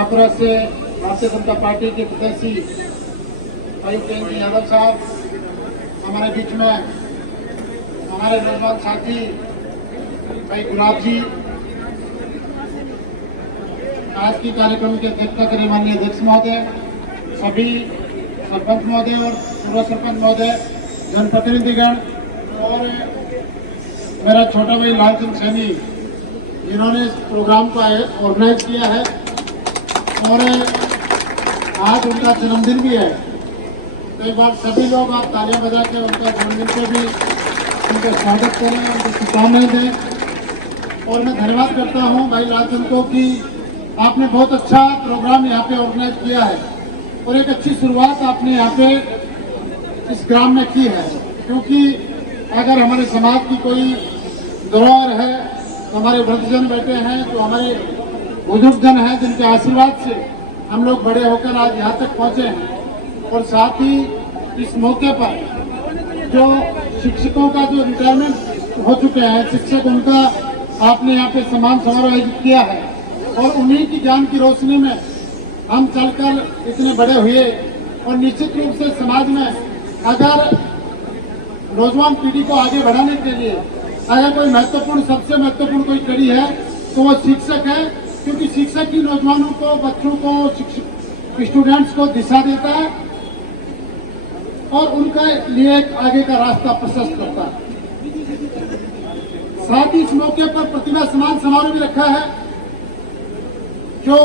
कांग्रेस से भारतीय जनता पार्टी के प्रत्याशी भाई प्रेम यादव साहब हमारे बीच में, हमारे नौजवान साथी भाई गुलाब जी, आज की कार्यक्रम की अध्यक्षता करें माननीय अध्यक्ष महोदय, सभी सरपंच महोदय और पूर्व सरपंच महोदय, जनप्रतिनिधिगण और मेरा छोटा भाई लालचंद सैनी जिन्होंने इस प्रोग्राम को ऑर्गेनाइज किया है। और आज उनका जन्मदिन भी है, तो एक बार सभी लोग आप तालियां बजा के उनका जन्मदिन पे भी उनका स्वागत करें, उनको शुभकामनाएं दें। और मैं धन्यवाद करता हूं भाई लालचंद को कि आपने बहुत अच्छा प्रोग्राम यहाँ पे ऑर्गेनाइज किया है और एक अच्छी शुरुआत आपने यहाँ पे इस ग्राम में की है। क्योंकि अगर हमारे समाज की कोई धरोहर है तो हमारे वृद्धजन बैठे हैं, तो हमारे बुजुर्गजन हैं जिनके आशीर्वाद से हम लोग बड़े होकर आज यहाँ तक पहुँचे हैं। और साथ ही इस मौके पर जो शिक्षकों का जो रिटायरमेंट हो चुके हैं शिक्षक, उनका आपने यहाँ पे सम्मान समारोह आयोजित किया है और उन्हीं की जान की रोशनी में हम चलकर इतने बड़े हुए। और निश्चित रूप से समाज में अगर नौजवान पीढ़ी को आगे बढ़ाने के लिए अगर कोई महत्वपूर्ण, सबसे महत्वपूर्ण कोई कड़ी है तो वो शिक्षक है। क्योंकि शिक्षक ही नौजवानों को, बच्चों को, स्टूडेंट्स को दिशा देता है और उनका लिए एक आगे का रास्ता प्रशस्त करता है। साथ ही इस मौके पर प्रतिभा सम्मान समारोह भी रखा है, जो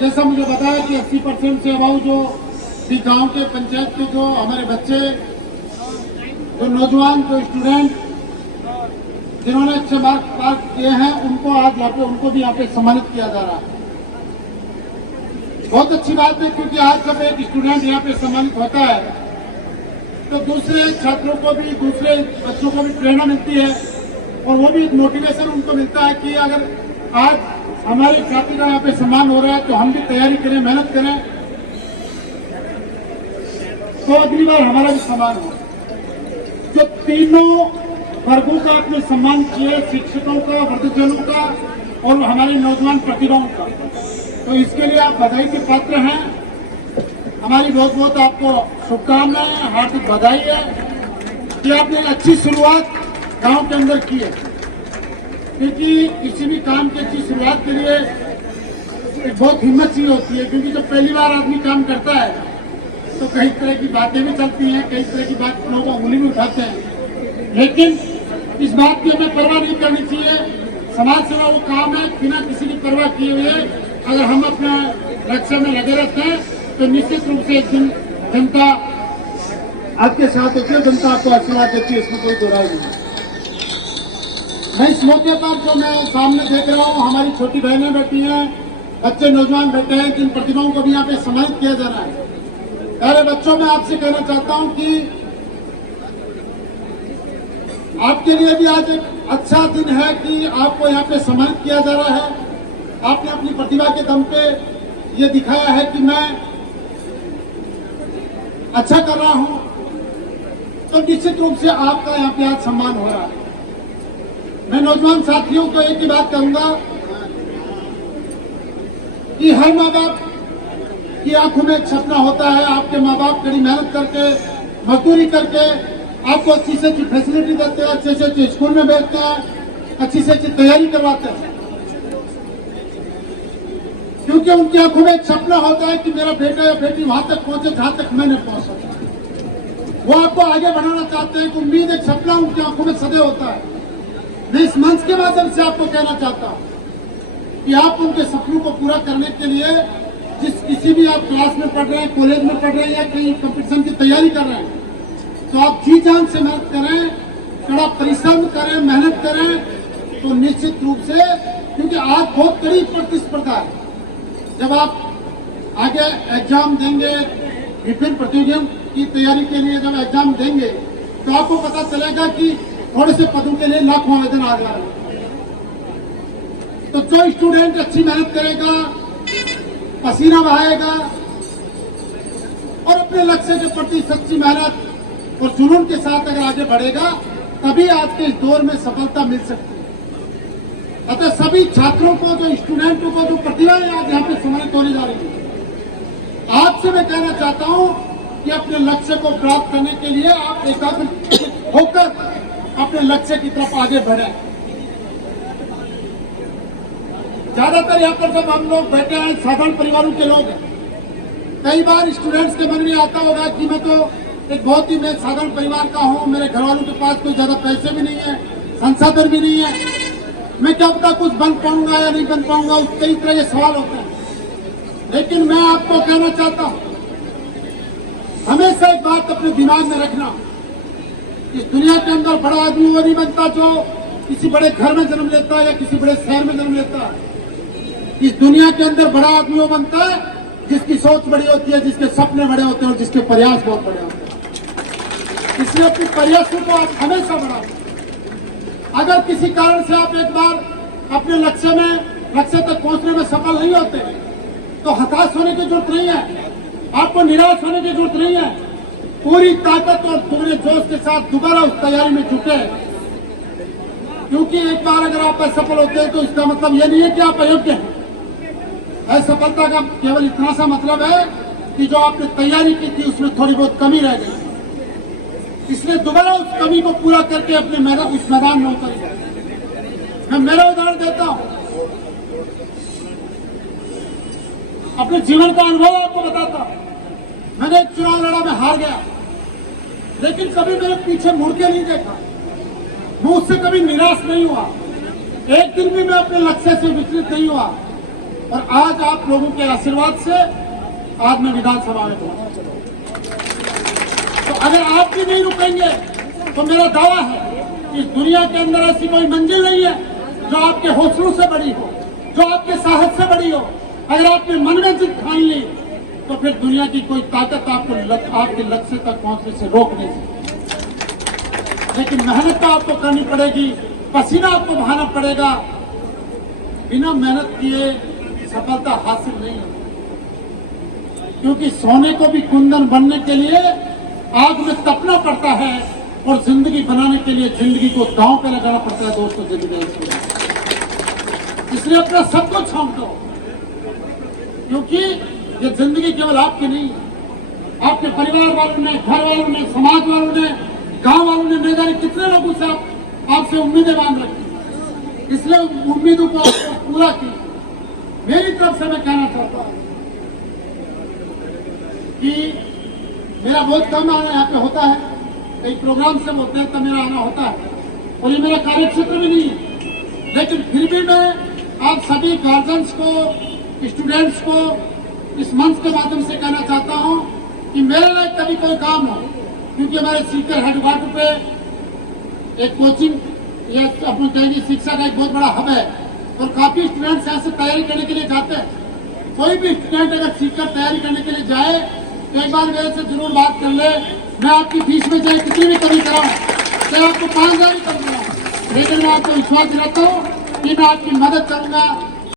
जैसा मुझे बताया कि 80% से अबाउ जो भी गांव के पंचायत के जो हमारे बच्चे, जो नौजवान, जो स्टूडेंट जिन्होंने अच्छे मार्क प्राप्त किए हैं, उनको आज यहाँ पे, उनको भी यहाँ पे सम्मानित किया जा रहा है। बहुत अच्छी बात है, क्योंकि आज जब एक स्टूडेंट यहाँ पे सम्मानित होता है तो दूसरे छात्रों को भी, दूसरे बच्चों को भी प्रेरणा मिलती है और वो भी एक मोटिवेशन उनको मिलता है कि अगर आज हमारी जाति का यहाँ पे सम्मान हो रहा है तो हम भी तैयारी करें, मेहनत करें, तो अगली बार हमारा भी सम्मान हो। जो तीनों वर्गों का आपने सम्मान किया, शिक्षकों का, वृद्धजनों का और हमारे नौजवान प्रतिभाओं का, तो इसके लिए आप बधाई के पात्र हैं। हमारी बहुत बहुत आपको शुभकामनाएं, हार्दिक बधाई है कि आपने एक अच्छी शुरुआत गांव के अंदर की है। क्योंकि किसी भी काम की अच्छी शुरुआत के लिए एक बहुत हिम्मत चाहिए होती है, क्योंकि जब पहली बार आदमी काम करता है तो कई तरह की बातें भी चलती हैं, कई तरह की बात लोग उंगली में उठाते हैं। लेकिन इस बात की हमें परवाह नहीं करनी चाहिए। समाज सेवा वो काम है, बिना किसी की परवाह किए हुए अगर हम अपना लक्ष्य में लगे रहते हैं तो निश्चित रूप से एक दिन जनता आपके साथ होती है, जनता आपको आशीर्वाद देती है, इसमें कोई दो राय नहीं। मैं इस मौके पर जो मैं सामने देख रहा हूँ, हमारी छोटी बहनें बैठी हैं, बच्चे नौजवान बैठे हैं, जिन प्रतिभाओं को भी यहाँ पे सम्मानित किया जा रहा है। प्यारे बच्चों, मैं आपसे कहना चाहता हूँ कि आपके लिए भी आज एक अच्छा दिन है कि आपको यहाँ पे सम्मानित किया जा रहा है। आपने अपनी प्रतिभा के दम पे ये दिखाया है कि मैं अच्छा कर रहा हूँ, तो निश्चित रूप से आपका यहाँ पे आज सम्मान हो रहा है। मैं नौजवान साथियों को एक ही बात कहूंगा कि हर माँ बाप की आंखों में एक सपना होता है। आपके माँ बाप कड़ी मेहनत करके, मजदूरी करके आपको अच्छी से अच्छी फैसिलिटी देते हैं, अच्छे से अच्छे स्कूल में भेजते हैं, अच्छी से अच्छी तैयारी करवाते हैं। क्योंकि उनकी आंखों में एक सपना होता है कि मेरा बेटा या बेटी वहां तक पहुंचे जहां तक मैं नहीं पहुंच सकता। वो आपको आगे बढ़ाना चाहते हैं। उम्मीद, एक सपना उनकी आंखों में सदैव होता है। मैं इस मंच के माध्यम से आपको कहना चाहता हूं कि आप उनके सपनों को पूरा करने के लिए जिस किसी भी आप क्लास में पढ़ रहे हैं, कॉलेज में पढ़ रहे हैं या कहीं कंपटीशन की तैयारी कर रहे हैं, तो आप जी जान से मेहनत करें, कड़ा परिश्रम करें, मेहनत करें, तो निश्चित रूप से, क्योंकि आज बहुत कड़ी प्रतिस्पर्धा है। जब आप आगे एग्जाम देंगे, विभिन्न प्रतियोगिताओं की तैयारी के लिए जब एग्जाम देंगे तो आपको पता चलेगा कि थोड़े से पदों के लिए लाखों आवेदन आ रहा है। तो जो स्टूडेंट अच्छी मेहनत करेगा, पसीना बहाएगा और अपने लक्ष्य के प्रति सच्ची मेहनत और जुनून के साथ अगर आगे बढ़ेगा, तभी आज के इस दौर में सफलता मिल सकती है। अतः सभी छात्रों को, जो स्टूडेंटों को, जो प्रतिभाएं आज यहाँ पे सम्मानित होने जा रही है, आपसे मैं कहना चाहता हूँ कि अपने लक्ष्य को प्राप्त करने के लिए आप एकाग्र होकर अपने लक्ष्य की तरफ आगे बढ़े। ज्यादातर यहाँ पर जब हम लोग बैठे हैं, साधारण परिवारों के लोग हैं, कई बार स्टूडेंट्स के मन में आता होगा कि मैं तो एक बहुत ही मैं साधारण परिवार का हूँ, मेरे घर वालों के पास कोई ज्यादा पैसे भी नहीं है, संसाधन भी नहीं है, मैं क्या पता कुछ बन पाऊंगा या नहीं बन पाऊंगा, कई तरह के सवाल होते हैं। लेकिन मैं आपको कहना चाहता हूं, हमेशा एक बात अपने दिमाग में रखना, इस दुनिया के अंदर बड़ा आदमी वो नहीं बनता जो किसी बड़े घर में जन्म लेता है या किसी बड़े शहर में जन्म लेता है। इस दुनिया के अंदर बड़ा आदमी वो बनता है जिसकी सोच बड़ी होती है, जिसके सपने बड़े होते हैं और जिसके प्रयास बहुत बड़े होते हैं। इसलिए अपने प्रयासों को आप हमेशा बढ़ाओ। अगर किसी कारण से आप एक बार अपने लक्ष्य तक पहुंचने में सफल नहीं होते तो हताश होने की जरूरत नहीं है, आपको निराश होने की जरूरत नहीं है। पूरी ताकत और पूरे जोश के साथ दोबारा उस तैयारी में जुटे, क्योंकि एक बार अगर आप असफल होते हैं तो इसका मतलब यह नहीं है कि आप अयोग्य हैं। असफलता का केवल इतना सा मतलब है कि जो आपने तैयारी की थी उसमें थोड़ी बहुत कमी रह गई, इसलिए दोबारा उस कमी को पूरा करके अपने इस मैदान में उतरिए। मैं मेरा उदाहरण देता हूं, अपने जीवन का अनुभव आपको बताता हूं। मैंने एक चुनाव लड़ा, मैं हार गया, लेकिन कभी मेरे पीछे मुड़ के नहीं देखा, मैं उससे कभी निराश नहीं हुआ, एक दिन भी मैं अपने लक्ष्य से विचलित नहीं हुआ। और आज आप लोगों के आशीर्वाद से आज मैं विधानसभा में हूं। तो अगर आप भी नहीं रुकेंगे तो मेरा दावा है कि इस दुनिया के अंदर ऐसी कोई मंजिल नहीं है जो आपके हौसलों से बड़ी हो, जो आपके साहस से बड़ी हो। अगर आपने मन में जिद ठान ली तो फिर दुनिया की कोई ताकत आपको आपके लक्ष्य तक पहुंचने से रोक नहीं सकती। लेकिन मेहनत तो आपको करनी पड़ेगी, पसीना आपको बहाना पड़ेगा। बिना मेहनत किए सफलता हासिल नहीं होती, क्योंकि सोने को भी कुंदन बनने के लिए आग में तपना पड़ता है और जिंदगी बनाने के लिए जिंदगी को दांव पे लगाना पड़ता है। दोस्तों, जिंदगी इसलिए अपना सब कुछ छोड़ दो, क्योंकि ये जिंदगी केवल आपकी नहीं है, आपके परिवार वालों ने, घर वालों ने, समाज वालों ने, गांव वालों ने, न जाने कितने लोगों से आपसे उम्मीदें बांध रखी, इसलिए उम्मीदों को पूरा की। मेरी तरफ से मैं कहना चाहता हूं कि मेरा बहुत कम आना यहाँ पे होता है, कई प्रोग्राम से होते हैं तब मेरा आना होता है और ये मेरा कार्य क्षेत्र भी नहीं है, लेकिन फिर भी मैं आप सभी गार्जियंस को, स्टूडेंट्स को इस मंच के माध्यम से कहना चाहता हूं कि मेरे लिए कभी कोई काम हो, क्योंकि हमारे सीकर हेडक्वार्टर पे एक कोचिंग या अपने कहेंगे शिक्षा का एक बहुत बड़ा हब है और काफी स्टूडेंट्स यहाँ से तैयारी करने के लिए जाते हैं। कोई भी स्टूडेंट अगर सीखकर तैयारी करने के लिए जाए तो एक बार मेरे से जरूर बात कर ले, मैं आपकी फीस में चाहे कितनी भी कमी कराऊं, चाहे आपको 5,000 ही कर दूंगा, लेकिन मैं आपको विश्वास दिलाता हूँ कि मैं आपकी मदद करूंगा।